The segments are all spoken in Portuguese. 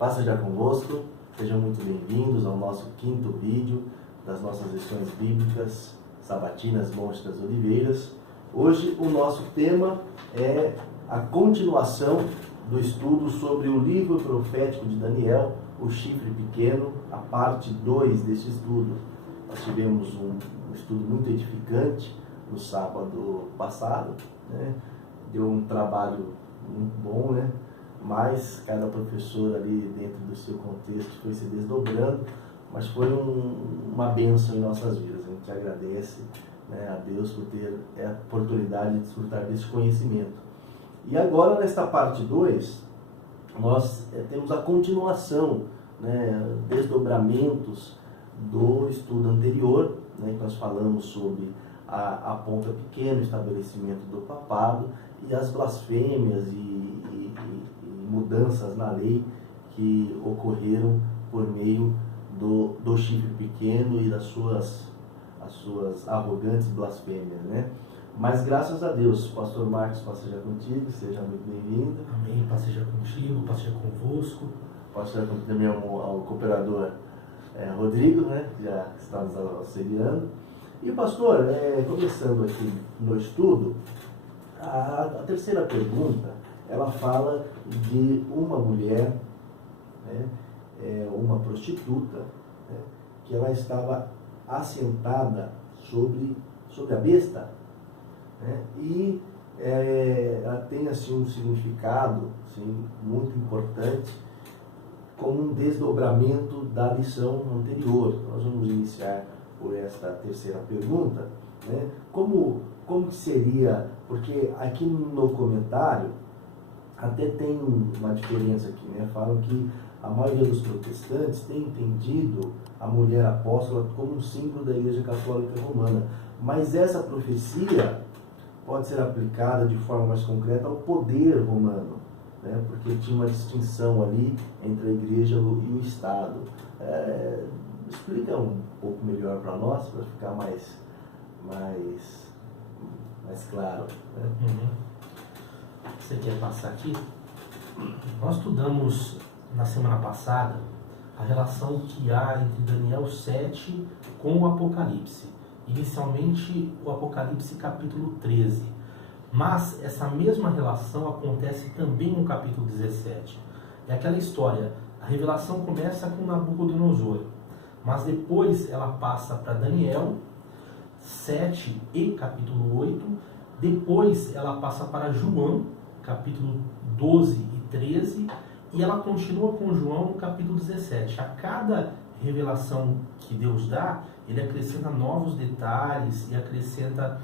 Passa já convosco, sejam muito bem-vindos ao nosso 5º vídeo das nossas lições bíblicas sabatinas Monte das Oliveiras. Hoje o nosso tema é a continuação do estudo sobre o livro profético de Daniel, o chifre pequeno, a parte 2 deste estudo. Nós tivemos um estudo muito edificante no sábado passado, né? Deu um trabalho muito bom, né? Mas cada professor ali dentro do seu contexto foi se desdobrando, mas foi uma bênção em nossas vidas. A gente agradece, né, a Deus por ter a oportunidade de desfrutar desse conhecimento. E agora, nesta parte 2, nós temos a continuação, né, desdobramentos do estudo anterior, né, que nós falamos sobre a ponta pequena, o estabelecimento do papado e as blasfêmias e mudanças na lei que ocorreram por meio do chifre pequeno e das suas arrogantes blasfêmias, né? Mas graças a Deus, Pastor Marcos, paz seja contigo, seja muito bem-vindo. Amém, paz seja contigo, paz seja convosco. Paz seja contigo também ao cooperador Rodrigo, né? Que já está nos auxiliando. E pastor, começando aqui no estudo, a terceira pergunta, ela fala de uma mulher, né, uma prostituta, né, que ela estava assentada sobre a besta, né, e ela tem assim um significado assim, muito importante, como um desdobramento da lição anterior. Nós vamos iniciar por esta terceira pergunta, né, como seria, porque aqui no comentário até tem uma diferença aqui, né? Falam que a maioria dos protestantes tem entendido a mulher apóstola como um símbolo da Igreja Católica Romana, mas essa profecia pode ser aplicada de forma mais concreta ao poder romano, né? Porque tinha uma distinção ali entre a Igreja e o Estado. Explica um pouco melhor para nós, para ficar mais claro, né? Uhum. Você quer passar aqui? Nós estudamos na semana passada a relação que há entre Daniel 7 com o Apocalipse. Inicialmente o Apocalipse capítulo 13. Mas essa mesma relação acontece também no capítulo 17. É aquela história, a revelação começa com Nabucodonosor, mas depois ela passa para Daniel 7 e capítulo 8, depois ela passa para João, capítulo 12 e 13, e ela continua com João no capítulo 17. A cada revelação que Deus dá, ele acrescenta novos detalhes e acrescenta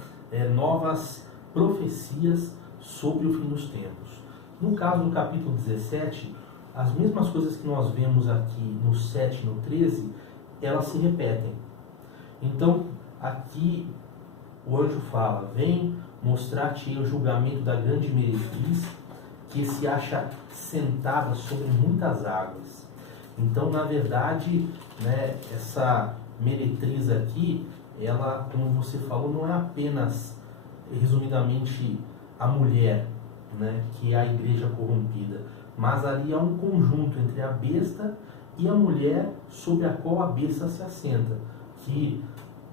novas profecias sobre o fim dos tempos. No caso do capítulo 17, as mesmas coisas que nós vemos aqui no 7 e no 13, elas se repetem. Então, aqui o anjo fala: vem mostrar-te o julgamento da grande meretriz, que se acha sentada sobre muitas águas. Então, na verdade, né, essa meretriz aqui, ela, como você falou, não é apenas, resumidamente, a mulher, né, que é a igreja corrompida, mas ali há um conjunto entre a besta e a mulher sobre a qual a besta se assenta, que,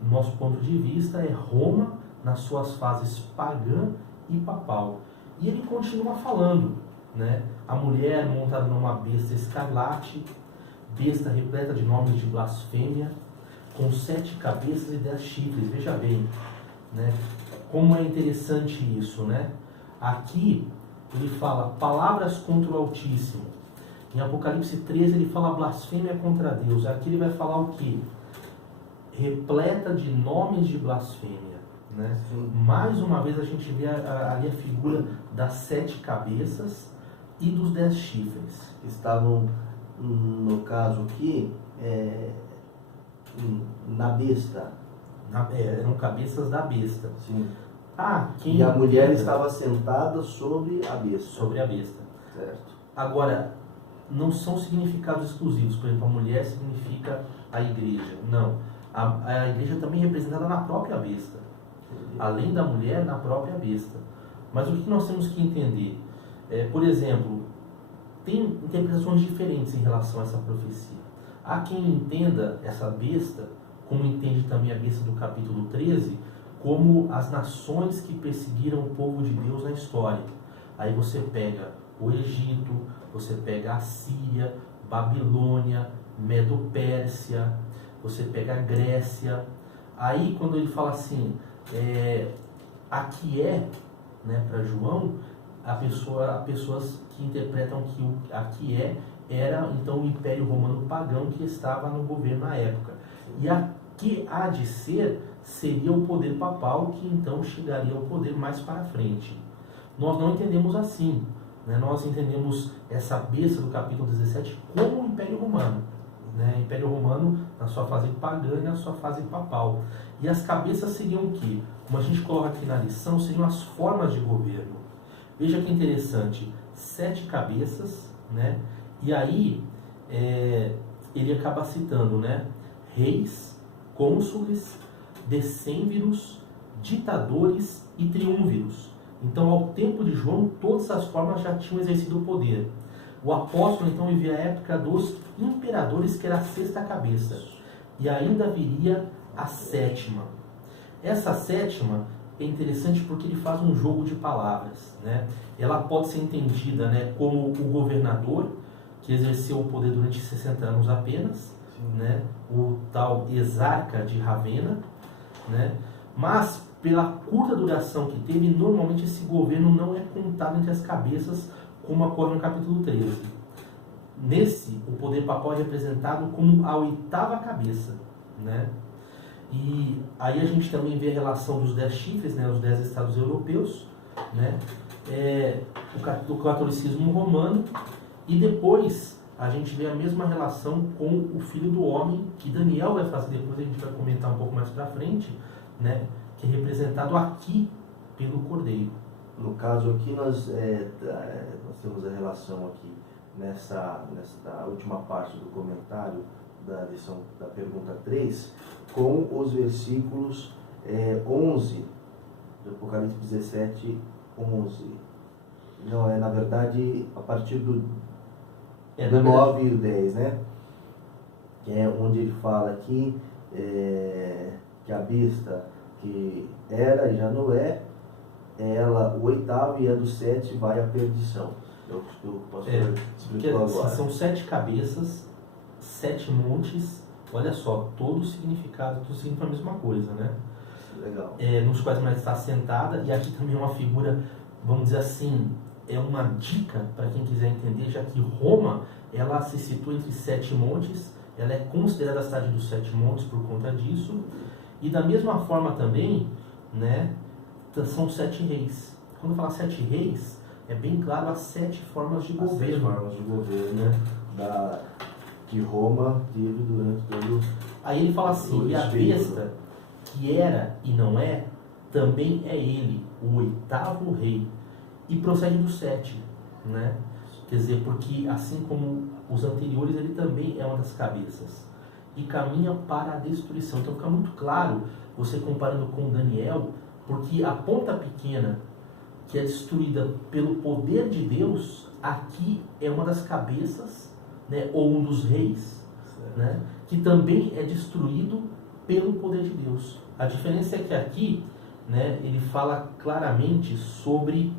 do nosso ponto de vista, é Roma, nas suas fases pagã e papal. E ele continua falando, né? A mulher montada numa besta escarlate, besta repleta de nomes de blasfêmia, com 7 cabeças e 10 chifres. Veja bem, né? Como é interessante isso, né? Aqui ele fala palavras contra o Altíssimo. Em Apocalipse 13 ele fala blasfêmia contra Deus. Aqui ele vai falar o quê? Repleta de nomes de blasfêmia. Né? Mais uma vez a gente vê ali a figura das 7 cabeças e dos 10 chifres. Estavam, no caso aqui, na besta. Eram cabeças da besta. Sim. E a mulher estava sentada sobre a besta. Sobre a besta. Certo. Agora, não são significados exclusivos. Por exemplo, a mulher significa a igreja. Não. A igreja também é representada na própria besta. Além da mulher, na própria besta. Mas o que nós temos que entender? Por exemplo, tem interpretações diferentes em relação a essa profecia. Há quem entenda essa besta, como entende também a besta do capítulo 13, como as nações que perseguiram o povo de Deus na história. Aí você pega o Egito, você pega a Síria, Babilônia, Medo-Pérsia, você pega a Grécia. Aí quando ele fala assim, aqui é, né, para João, há pessoas que interpretam que o aqui era então o Império Romano pagão que estava no governo na época. E aqui há de ser seria o poder papal, que então chegaria ao poder mais para frente. Nós não entendemos assim, né? Nós entendemos essa besta do capítulo 17 como o Império Romano, né? Império Romano na sua fase pagã e na sua fase papal. E as cabeças seriam o quê? Como a gente coloca aqui na lição, seriam as formas de governo. Veja que interessante, 7 cabeças, né? E aí ele acaba citando, né, reis, cônsules, decêmviros, ditadores e triunviros. Então, ao tempo de João, todas as formas já tinham exercido o poder. O apóstolo, então, vivia a época dos imperadores, que era a 6ª cabeça. E ainda viria a 7ª. Essa 7ª é interessante porque ele faz um jogo de palavras, né? Ela pode ser entendida, né, como o governador, que exerceu o poder durante 60 anos apenas, né? O tal exarca de Ravenna, né? Mas pela curta duração que teve, normalmente esse governo não é contado entre as cabeças, como ocorre no capítulo 13. Nesse, o poder papal é representado como a 8ª cabeça, né? E aí a gente também vê a relação dos 10 chifres, né? Os 10 estados europeus, né? O catolicismo romano, e depois a gente vê a mesma relação com o Filho do Homem, que Daniel vai fazer, depois a gente vai comentar um pouco mais para frente, né? Que é representado aqui pelo Cordeiro. No caso aqui, nós temos a relação aqui, nessa última parte do comentário da lição da pergunta 3, com os versículos 11 do Apocalipse 17, 11. Não, na verdade, a partir do 9 e o 10, né? Que é onde ele fala aqui que a besta que era e já não é, ela, o 8º, e a do 7 vai à perdição. Eu posso explicar agora. São 7 cabeças, 7 montes, olha só, todo o significado, tudo significa a mesma coisa, né? Legal. Nos quais ela está sentada, e aqui também é uma figura, vamos dizer assim, é uma dica para quem quiser entender, já que Roma, ela se situa entre 7 montes, ela é considerada a cidade dos 7 montes por conta disso, e da mesma forma também, né, são 7 reis. Quando fala 7 reis, é bem claro as 7 formas de governo. 7 formas de governo, né, que Roma teve durante todo. Aí ele fala assim, e a besta, que era e não é, também é ele, o 8º rei, e procede do 7, né? Quer dizer, porque assim como os anteriores, ele também é uma das cabeças, e caminha para a destruição. Então fica muito claro, você comparando com Daniel, porque a ponta pequena, que é destruída pelo poder de Deus, aqui é uma das cabeças, né, ou um dos reis, né, que também é destruído pelo poder de Deus. A diferença é que aqui, né, ele fala claramente sobre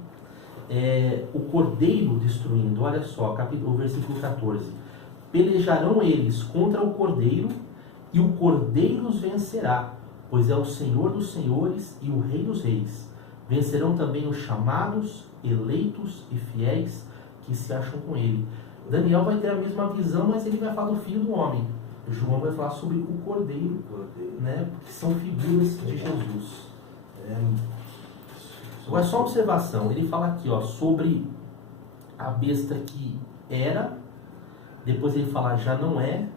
o cordeiro destruindo. Olha só, o versículo 14. Pelejarão eles contra o cordeiro, e o cordeiro os vencerá, pois é o Senhor dos senhores e o Rei dos reis. Vencerão também os chamados, eleitos e fiéis que se acham com ele. Daniel vai ter a mesma visão, mas ele vai falar do Filho do Homem. João vai falar sobre o Cordeiro, né? Que são figuras de Jesus. Agora, só uma observação. Ele fala aqui, ó, sobre a besta que era, depois ele fala já não é,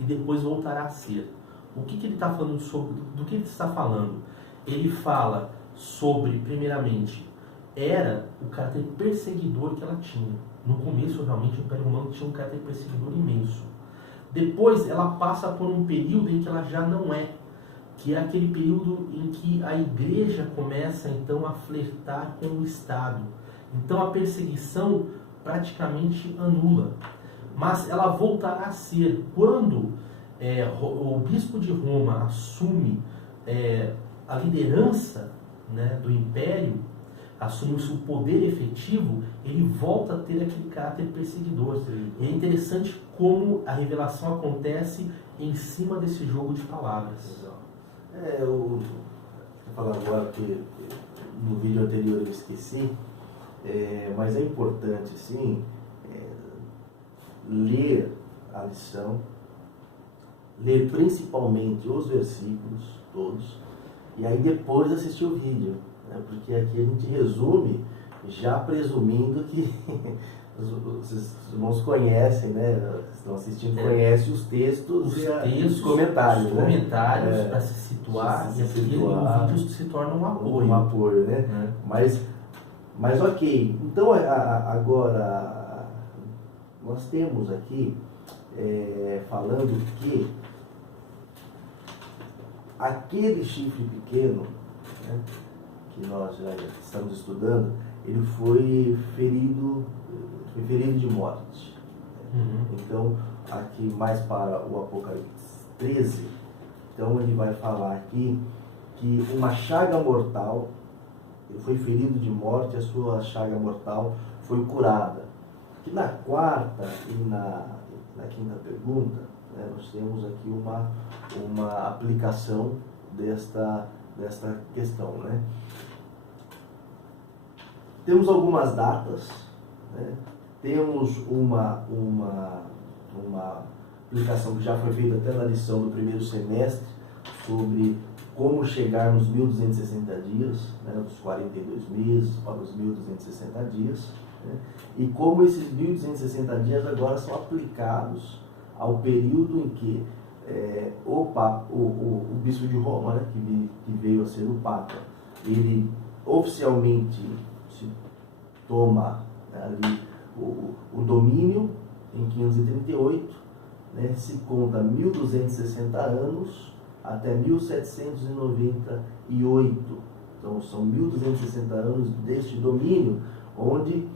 e depois voltará a ser. O que ele está falando sobre? Do que ele está falando? Ele fala sobre, primeiramente, era o caráter perseguidor que ela tinha. No começo, realmente, o Império Romano tinha um caráter perseguidor imenso. Depois, ela passa por um período em que ela já não é, que é aquele período em que a igreja começa, então, a flertar com o Estado. Então, a perseguição praticamente anula. Mas ela voltará a ser quando o bispo de Roma assume a liderança, né, do império, assume o seu poder efetivo, ele volta a ter aquele caráter perseguidor. E é interessante como a revelação acontece em cima desse jogo de palavras. Eu vou falar agora que no vídeo anterior eu esqueci, mas é importante, sim, ler a lição, ler principalmente os versículos todos, e aí depois assistir o vídeo, né? Porque aqui a gente resume já presumindo que os irmãos conhecem, né? Estão assistindo, conhecem os textos e os comentários. Os comentários para se situar, e o vídeo se torna um apoio. Um apoio, né? Mas ok, então agora nós temos aqui falando que aquele chifre pequeno, né, que nós já estamos estudando, ele foi ferido de morte. Então, aqui mais para o Apocalipse 13, então ele vai falar aqui que uma chaga mortal, ele foi ferido de morte, a sua chaga mortal foi curada. Que na quarta e na quinta pergunta, né, nós temos aqui uma aplicação desta questão, né? Temos algumas datas, né? Temos uma aplicação que já foi feita até na lição do primeiro semestre sobre como chegar nos 1260 dias, né, dos 42 meses para os 1260 dias, né, e como esses 1260 dias agora são aplicados ao período em que o bispo de Roma, né, que veio a ser o Papa, ele oficialmente se toma, né, ali o domínio em 538, né, se conta 1260 anos até 1798. Então são 1260 anos deste domínio, onde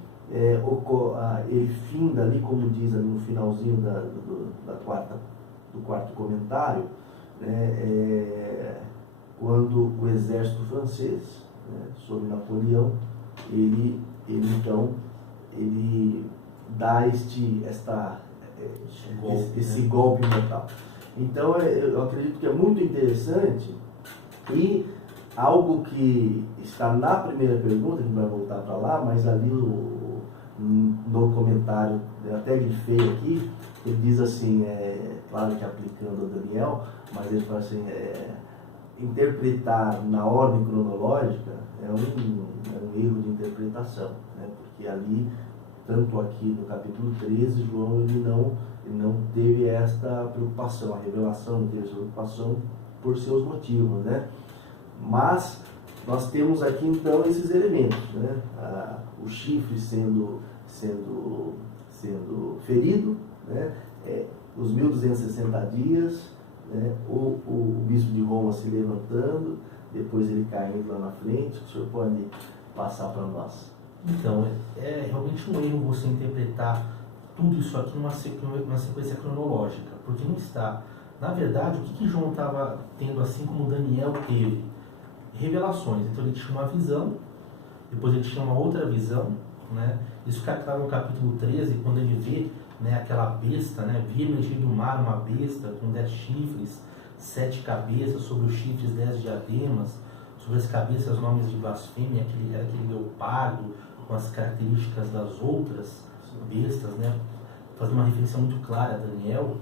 ele finda ali, como diz ali no finalzinho do quarto comentário, né, quando o exército francês, né, sob Napoleão, ele dá esse golpe mortal. Então eu acredito que é muito interessante, e algo que está na primeira pergunta, que vai voltar para lá, mas ali no comentário, eu até grifei aqui, ele diz assim, claro que aplicando a Daniel, mas ele fala assim, interpretar na ordem cronológica é um erro de interpretação, né? Porque ali, tanto aqui no capítulo 13, João ele não teve esta preocupação, a revelação não teve essa preocupação por seus motivos, né? Mas nós temos aqui então esses elementos, né? O chifre sendo ferido, né? Os 1260 dias, né? O bispo de Roma se levantando, depois ele caindo lá na frente. O senhor pode passar para nós? Então, é realmente um erro você interpretar tudo isso aqui numa sequência cronológica, porque não está. Na verdade, o que João estava tendo, assim como Daniel teve? Revelações. Então ele tinha uma visão, depois ele tinha uma outra visão, né? Isso que está no capítulo 13, quando ele vê, né, aquela besta, né, via emergir do mar uma besta com 10 chifres, 7 cabeças, sobre os chifres 10 diademas, sobre as cabeças nomes de blasfêmia, aquele leopardo com as características das outras bestas, né, faz uma referência muito clara a Daniel.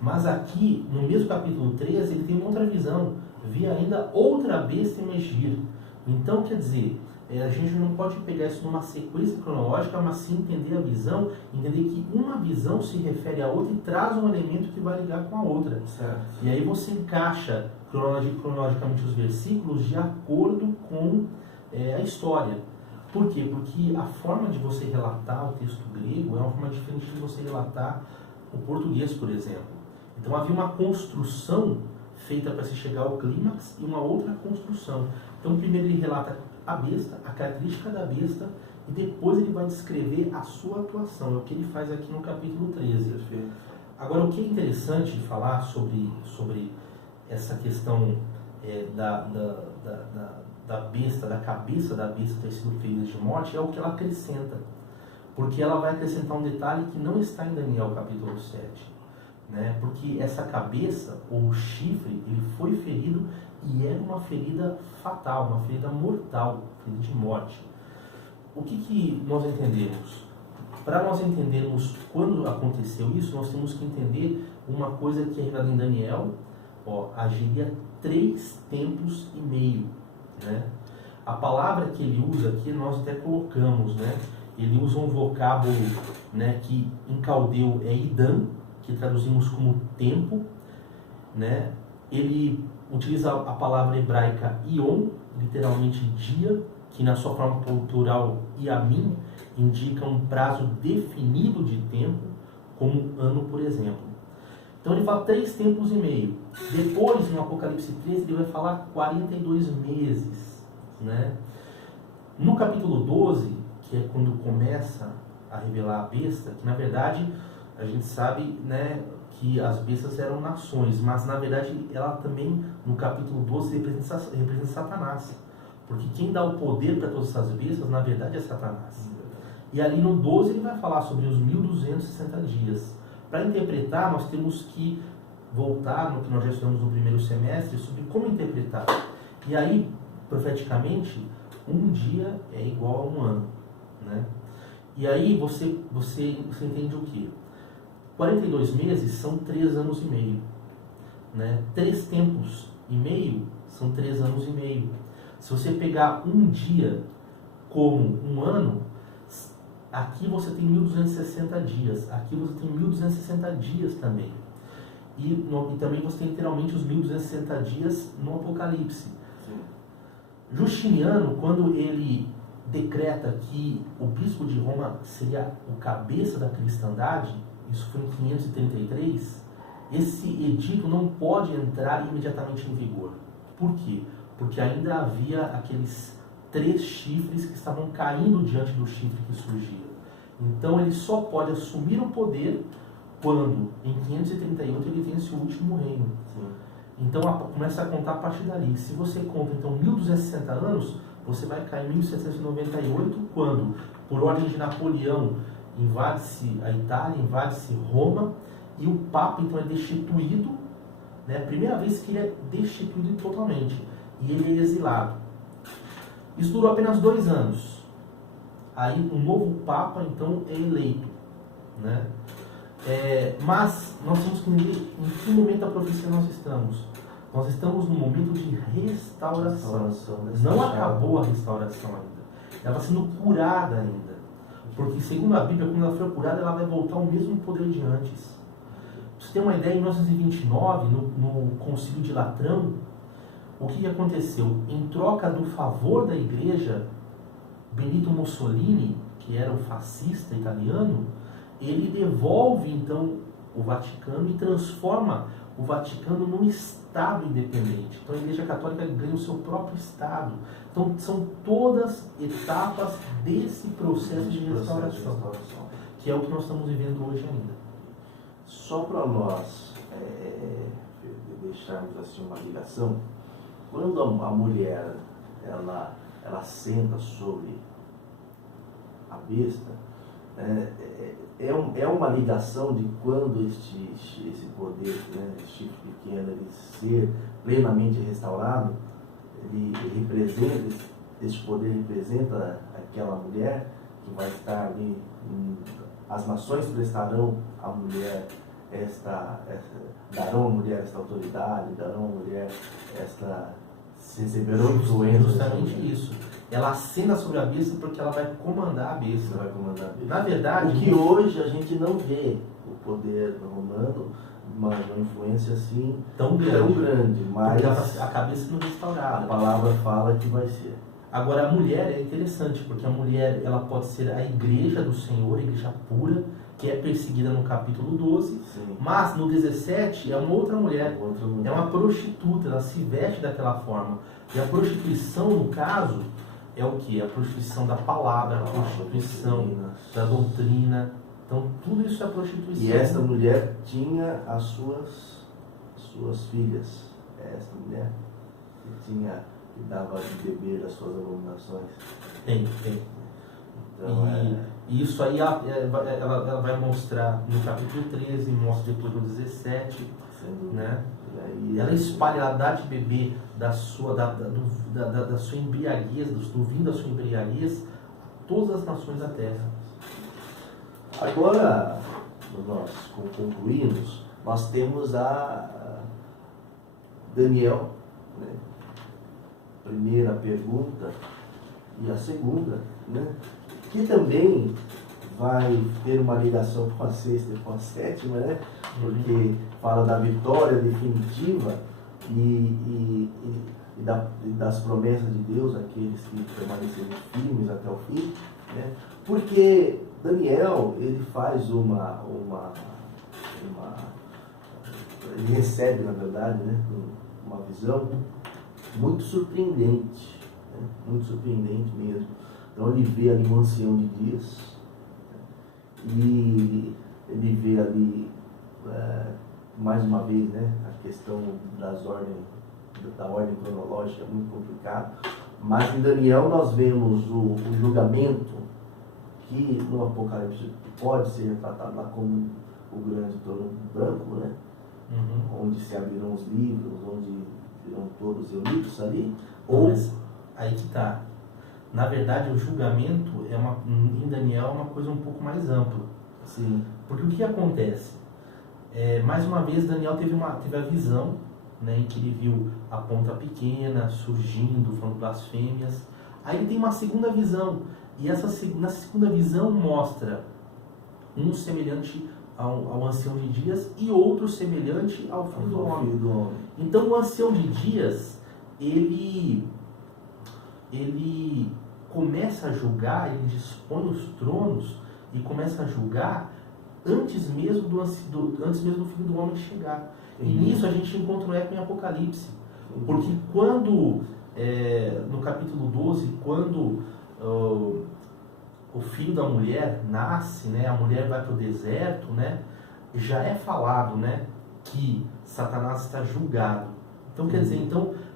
Mas aqui, no mesmo capítulo 13, ele tem uma outra visão, via ainda outra besta emergir. Então, quer dizer, a gente não pode pegar isso numa sequência cronológica, mas sim entender a visão, entender que uma visão se refere à outra e traz um elemento que vai ligar com a outra. Certo. E aí você encaixa cronologicamente os versículos de acordo com a história. Por quê? Porque a forma de você relatar o texto grego é uma forma diferente de você relatar o português, por exemplo. Então havia uma construção feita para se chegar ao clímax e uma outra construção. Então primeiro ele relata a besta, a característica da besta, e depois ele vai descrever a sua atuação. É o que ele faz aqui no capítulo 13. Agora, o que é interessante de falar sobre essa questão da besta, da cabeça da besta ter sido ferida de morte, é o que ela acrescenta. Porque ela vai acrescentar um detalhe que não está em Daniel capítulo 7. Né? Porque essa cabeça, ou chifre, ele foi ferido e era uma ferida fatal, uma ferida mortal, ferida de morte. O que nós entendemos? Para nós entendermos quando aconteceu isso, nós temos que entender uma coisa que é revelada em Daniel, agiria 3 tempos e meio. Né? A palavra que ele usa aqui, nós até colocamos, né? Ele usa um vocábulo, né, que em caldeu é idam, que traduzimos como tempo. Né? Ele utiliza a palavra hebraica ion, literalmente dia, que na sua forma plural yamim, indica um prazo definido de tempo, como ano, por exemplo. Então ele fala 3 tempos e meio. Depois, no Apocalipse 13, ele vai falar 42 meses. Né? No capítulo 12, que é quando começa a revelar a besta, que na verdade a gente sabe, né, que as bestas eram nações, mas na verdade ela também, no capítulo 12, representa Satanás. Porque quem dá o poder para todas essas bestas, na verdade, é Satanás. E ali no 12 ele vai falar sobre os 1260 dias. Para interpretar, nós temos que voltar no que nós já estudamos no primeiro semestre, sobre como interpretar. E aí, profeticamente, um dia é igual a um ano. Né? E aí você entende o quê? 42 meses são 3 anos e meio. Né? 3 tempos e meio são 3 anos e meio. Se você pegar um dia como um ano, aqui você tem 1260 dias, aqui você tem 1260 dias também. E também você tem literalmente os 1260 dias no Apocalipse. Sim. Justiniano, quando ele decreta que o bispo de Roma seria o cabeça da cristandade, isso foi em 533, esse edito não pode entrar imediatamente em vigor. Por quê? Porque ainda havia aqueles 3 chifres que estavam caindo diante do chifre que surgia. Então ele só pode assumir o poder quando, em 538, ele vence o último reino. Sim. Então começa a contar a partir dali. Se você conta, então, 1260 anos, você vai cair em 1798, quando, por ordem de Napoleão, invade-se a Itália, invade-se Roma, e o Papa, então, é destituído, né? A primeira vez que ele é destituído totalmente. E ele é exilado. Isso durou apenas 2 anos. Aí um novo Papa, então, é eleito. Né? Mas nós temos que entender em que momento da profecia nós estamos. Nós estamos no momento de restauração. Não acabou a restauração ainda. Ela está sendo curada ainda. Porque, segundo a Bíblia, quando ela for curada, ela vai voltar ao mesmo poder de antes. Pra você ter uma ideia, em 1929, no Concílio de Latrão, o que aconteceu? Em troca do favor da igreja, Benito Mussolini, que era um fascista italiano, ele devolve então o Vaticano e transforma o Vaticano num Estado independente. Então a Igreja Católica ganha o seu próprio Estado. Então são todas etapas desse processo de restauração, que é o que nós estamos vivendo hoje ainda. Só para nós deixarmos assim uma ligação, quando a mulher ela senta sobre a besta, é uma ligação de quando esse poder, né, esse chifre pequeno, ele ser plenamente restaurado, ele representa, esse poder representa aquela mulher que vai estar ali, as nações prestarão à mulher darão à mulher esta autoridade, darão à mulher receberão influência. Justamente isso. Ela assenta sobre a besta porque ela vai comandar a besta. Na verdade, o que hoje a gente não vê o poder romano, mas uma influência assim tão grande, mas a cabeça não restaurada. A palavra fala que vai ser. Agora a mulher é interessante, porque a mulher ela pode ser a igreja do Senhor, a igreja pura, que é perseguida no capítulo 12, sim, mas no 17 é uma outra mulher, é uma prostituta, ela se veste daquela forma. E a prostituição, no caso, é o que? A prostituição da palavra, a prostituição da doutrina. Então, tudo isso é prostituição. E esta mulher tinha as suas filhas. Esta mulher que dava de beber as suas abominações. Tem. Então, e isso aí ela vai mostrar no capítulo 13, mostra depois no 17, né? Ela espalha, ela dá de beber da sua embriaguez, do vinho da sua embriaguez, a todas as nações da terra. Agora, nós concluímos, nós temos a Daniel, né? Primeira pergunta e a segunda, né? Que também vai ter uma ligação com a sexta e com a sétima, né? Porque fala da vitória definitiva e das promessas de Deus, aqueles que permanecerem firmes até o fim, né? Porque Daniel, ele faz ele recebe, na verdade, né, uma visão muito surpreendente, né? Muito surpreendente mesmo. Então ele vê ali um ancião de dias, e ele vê ali, mais uma vez, né, a questão da ordem cronológica é muito complicada, mas em Daniel nós vemos o julgamento, que no Apocalipse pode ser retratado lá como o grande trono branco, né? Onde se abrirão os livros, onde serão todos reunidos ali. Mas aí que está. Na verdade, o julgamento em Daniel é uma coisa um pouco mais ampla. Sim. Porque o que acontece? Mais uma vez, Daniel teve a visão, né, em que ele viu a ponta pequena surgindo, falando blasfêmias. Aí ele tem uma segunda visão. E na segunda visão mostra um semelhante ao ancião de dias e outro semelhante ao filho do homem. Então o ancião de dias, ele começa a julgar, ele dispõe os tronos e começa a julgar antes mesmo do filho do homem chegar. E nisso a gente encontra um eco em Apocalipse. Porque quando, no capítulo 12, quando o filho da mulher nasce, né, a mulher vai para o deserto, né, já é falado, né, que Satanás está julgado. Então, quer dizer,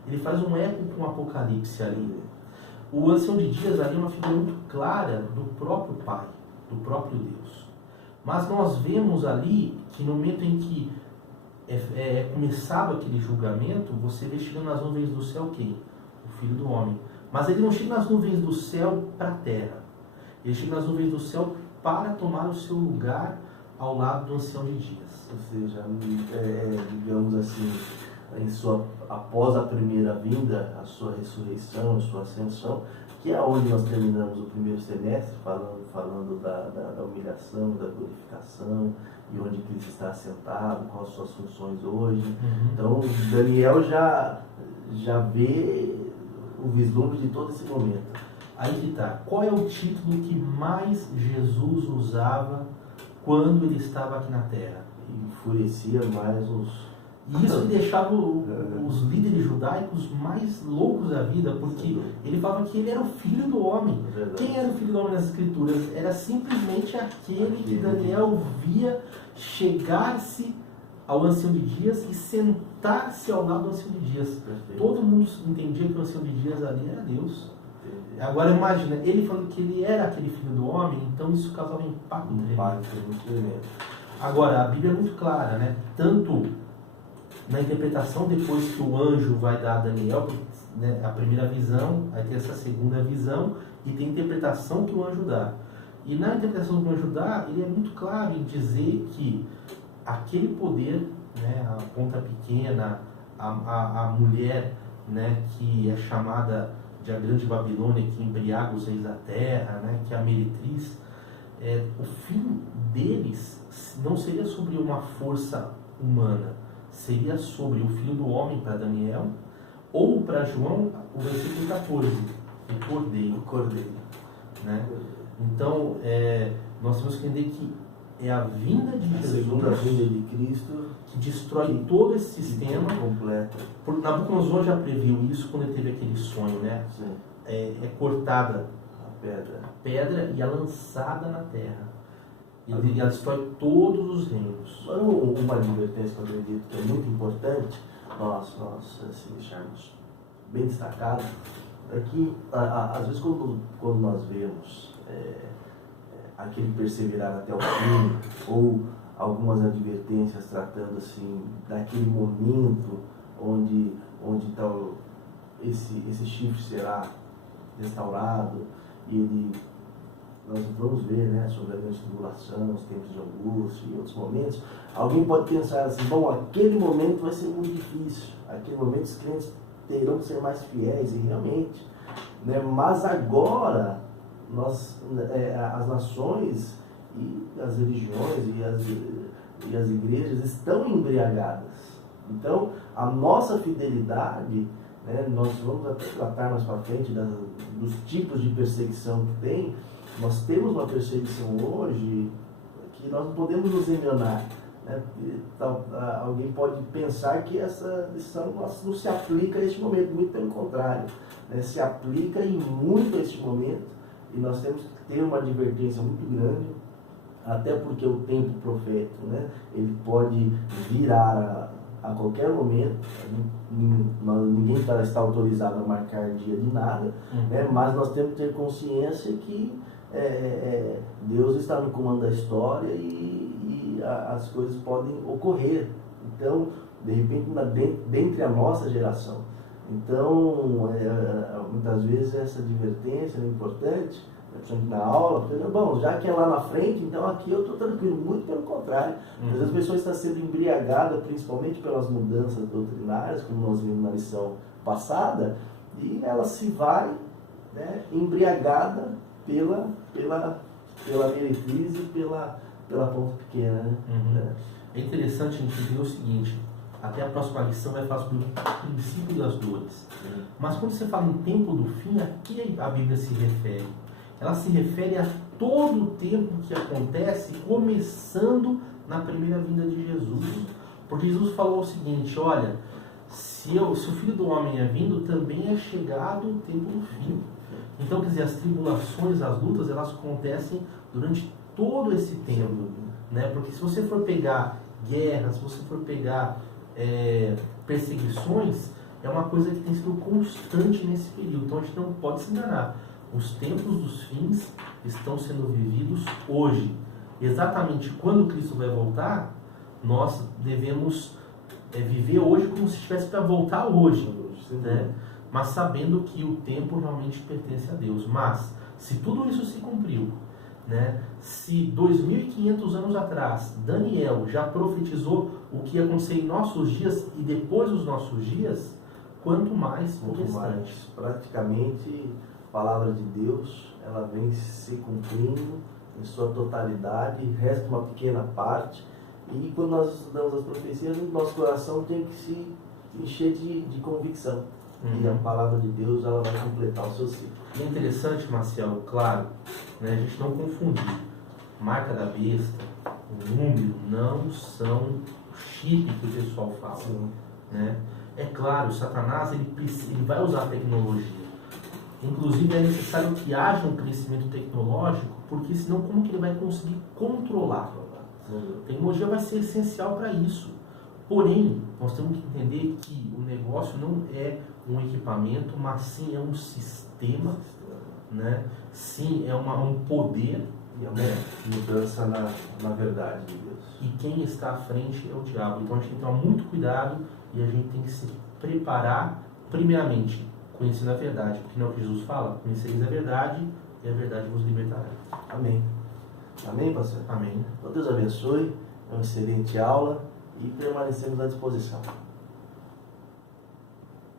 ele faz um eco com o Apocalipse ali. O ancião de dias ali é uma figura muito clara do próprio Pai, do próprio Deus. Mas nós vemos ali que no momento em que é começado aquele julgamento, você vê chegando nas nuvens do céu quem? O Filho do Homem. Mas ele não chega nas nuvens do céu para a terra. Ele chega nas nuvens do céu para tomar o seu lugar ao lado do ancião de dias. Ou seja, digamos assim, após a primeira vinda, a sua ressurreição, a sua ascensão, que é onde nós terminamos o primeiro semestre, falando da humilhação, da glorificação, e onde Cristo está assentado, quais as suas funções hoje. Então, Daniel já vê o vislumbre de todo esse momento. Aí que está. Qual é o título que mais Jesus usava quando ele estava aqui na Terra? Enfurecia mais os... E isso deixava os líderes judaicos mais loucos da vida, porque ele falava que ele era o Filho do Homem. Quem era o Filho do Homem nas Escrituras? Era simplesmente aquele que Daniel via chegar-se ao ancião de dias e sentar-se ao lado do ancião de dias. Perfeito. Todo mundo entendia que o ancião de dias ali era Deus. Agora imagina, ele falando que ele era aquele Filho do Homem, então isso causava um impacto muito tremendo. Agora, a Bíblia é muito clara, né? Tanto na interpretação, depois que o anjo vai dar a Daniel, né, a primeira visão, aí tem essa segunda visão, e tem a interpretação que o anjo dá. E na interpretação que o anjo dá, ele é muito claro em dizer que aquele poder, né, a ponta pequena, a mulher, né, que é chamada de a grande Babilônia, que embriaga os reis da terra, né, que é a meretriz, o fim deles não seria sobre uma força humana, seria sobre o Filho do Homem para Daniel, ou para João, o versículo 14, o Cordeiro. Né? Então, nós temos que entender que é a vinda de Jesus, a segunda vinda de Cristo, que destrói todo esse sistema completo. Nabucodonosor já previu isso quando ele teve aquele sonho, né? Sim. é cortada A pedra. e é lançada na terra. E ela destrói todos os reinos. Uma advertência que eu acredito que é muito importante, nós assim, deixarmos bem destacado, é que às vezes quando nós vemos aquele perseverar até o fim, ou algumas advertências tratando assim daquele momento onde tal esse chifre será restaurado, e nós vamos ver, né, sobre a grande tribulação, os tempos de angústia e outros momentos, alguém pode pensar assim, bom, aquele momento vai ser muito difícil, aquele momento os crentes terão que ser mais fiéis, e realmente, né, mas agora as nações e as religiões e as igrejas estão embriagadas. Então, a nossa fidelidade, né, nós vamos até tratar mais para frente dos tipos de perseguição que tem. Nós temos uma perseguição hoje que nós não podemos nos enganar. Né? Alguém pode pensar que essa lição não se aplica a este momento, muito pelo contrário, né? Se aplica e muito a este momento, e nós temos que ter uma advertência muito grande, até porque o tempo profético, né, ele pode virar a qualquer momento. Ninguém está autorizado a marcar dia de nada, né, mas nós temos que ter consciência que Deus está no comando da história e as coisas podem ocorrer. Então, de repente, dentre a nossa geração. Então, muitas vezes essa advertência é importante, principalmente na aula, porque, bom, já que é lá na frente, então aqui eu estou tranquilo. Muito pelo contrário. Às vezes a pessoa está sendo embriagada, principalmente pelas mudanças doutrinárias, como nós vimos na lição passada, e ela se vai, né, embriagada pela meretriz e pela ponta pequena. Né? É interessante a gente ver o seguinte, até a próxima lição vai falar sobre o princípio das dores. Mas quando você fala em tempo do fim, a que a Bíblia se refere? Ela se refere a todo o tempo que acontece, começando na primeira vinda de Jesus. Porque Jesus falou o seguinte, olha, se o Filho do Homem é vindo, também é chegado o tempo do fim. Então, quer dizer, as tribulações, as lutas, elas acontecem durante todo esse tempo. Né? Porque se você for pegar guerras, se você for pegar perseguições, é uma coisa que tem sido constante nesse período. Então, a gente não pode se enganar. Os tempos dos fins estão sendo vividos hoje. Exatamente quando Cristo vai voltar, nós devemos viver hoje como se estivesse para voltar hoje. Né? Mas sabendo que o tempo realmente pertence a Deus. Mas, se tudo isso se cumpriu, né? Se 2.500 anos atrás, Daniel já profetizou o que ia acontecer em nossos dias e depois dos nossos dias, quanto mais o restante. Praticamente, a palavra de Deus, ela vem se cumprindo em sua totalidade, resta uma pequena parte, e quando nós estudamos as profecias, o nosso coração tem que se encher de convicção. E a palavra de Deus, ela vai completar o seu ciclo. E é interessante, Marcelo, claro, né, a gente não confundir. Marca da besta, o número, não são o chip que o pessoal fala. Né? É claro, Satanás ele vai usar a tecnologia. Inclusive é necessário que haja um crescimento tecnológico, porque senão como que ele vai conseguir controlar? A tecnologia vai ser essencial para isso. Porém, nós temos que entender que o negócio não é um equipamento, mas sim é um sistema, né? Sim, é um poder. E é uma mudança na verdade de Deus. E quem está à frente é o diabo. Então a gente tem que tomar muito cuidado e a gente tem que se preparar, primeiramente, conhecendo a verdade. Porque não é o que Jesus fala, conhecereis a verdade e a verdade vos libertará. Amém. Amém, pastor? Amém. Então Deus abençoe, é uma excelente aula e permanecemos à disposição.